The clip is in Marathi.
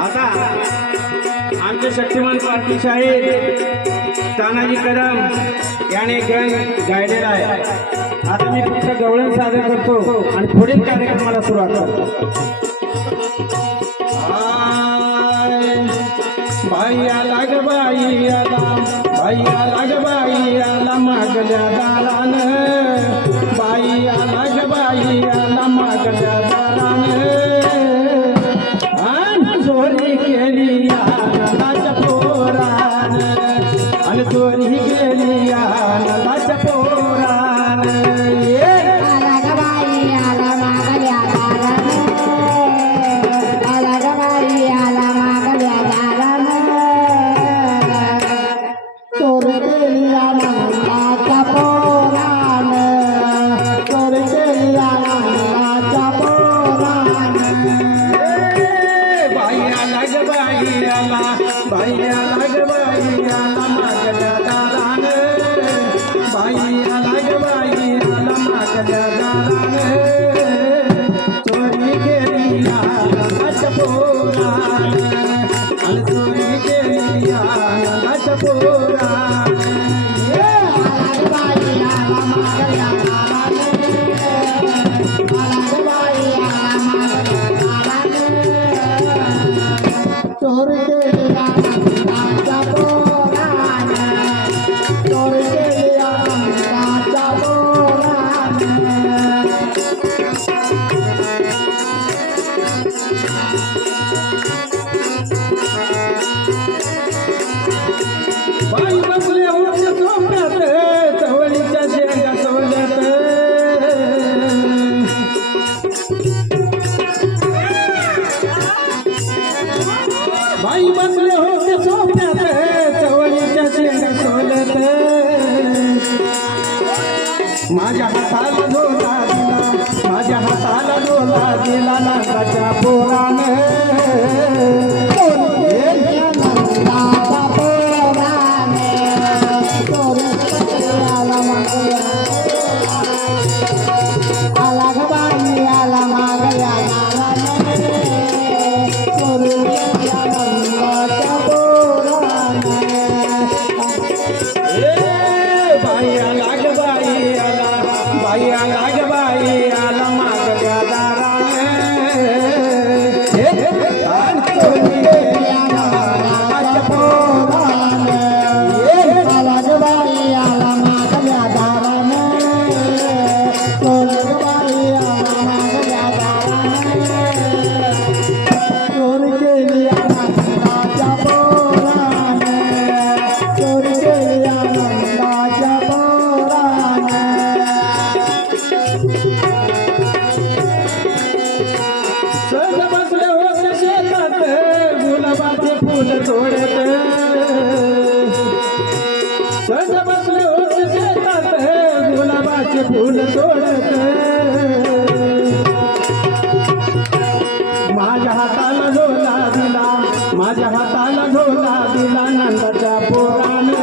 आता आमचे शक्तिमान पार्टी शाहीर तानाजी कदम याने गायलेला आहे। आता मी फक्त गवळण सादर करतो आणि पुढील कार्यक्रमाला सुरुवात करतो। बाई आला ग बाई आला मागल्या दारान, बाई आला ग बाई आला मागल्या दारान, चोरी केली नलाच्या पोरान, आणि चोरी गेली नलाच्या पोरान, आला ग बाई आला मागल्या दारान, आला ग बाई आला मागल्या दारान, चोरी केली नलाच्या पोरान, चोरी केली नलाच्या पोरान, बाई आला ग बाई आला मागल्या दारान, बाई आला ग बाई आला मागल्या दारान, चोरी गेली नलाच्या पोरान, आणि चोरी गेली नलाच्या पोरान, आला ग बाई आला मागल्या दारान, आला ग बाई आला मागल्या दारान, चोरी केली नलाच्या पोरान, चोरी केली नलाच्या पोरान, बाई बसले उंच सोप्यात, चवळीच्या शेंगा सोलत, बाई बसले होते सोप्यात, चवळीच्या शेंगा सोलत, माझ्या हाताला डोला दिला, माझ्या हाताला डोला दिला नागाच्या पोरान, नलाच्या पोरान, चोरी केली आला मागल्या, आला ग बाई आला मागल्या दारान, चोरी केली नलाच्या पोरान, बाई आला ग बाई आला ग बाई आला मागल्या दारान, चोरी गेली नलाच्या पोरान, आला ग बाई आला मागल्या दारान, चोरी ग बाई आला मागल्या दारान, चोरी केली नलाच्या पोरान, चोरी केली नलाच्या पोरान, सहज बसले होते शेतात, गुलाबाचे फुल तोडत, सहज बसले होते शेतात, गुलाबाचे फुल तोडत, माझ्या हाताला डोला दिला, माझ्या हाताला बाळाला झोला दिला नंदाच्या पोराने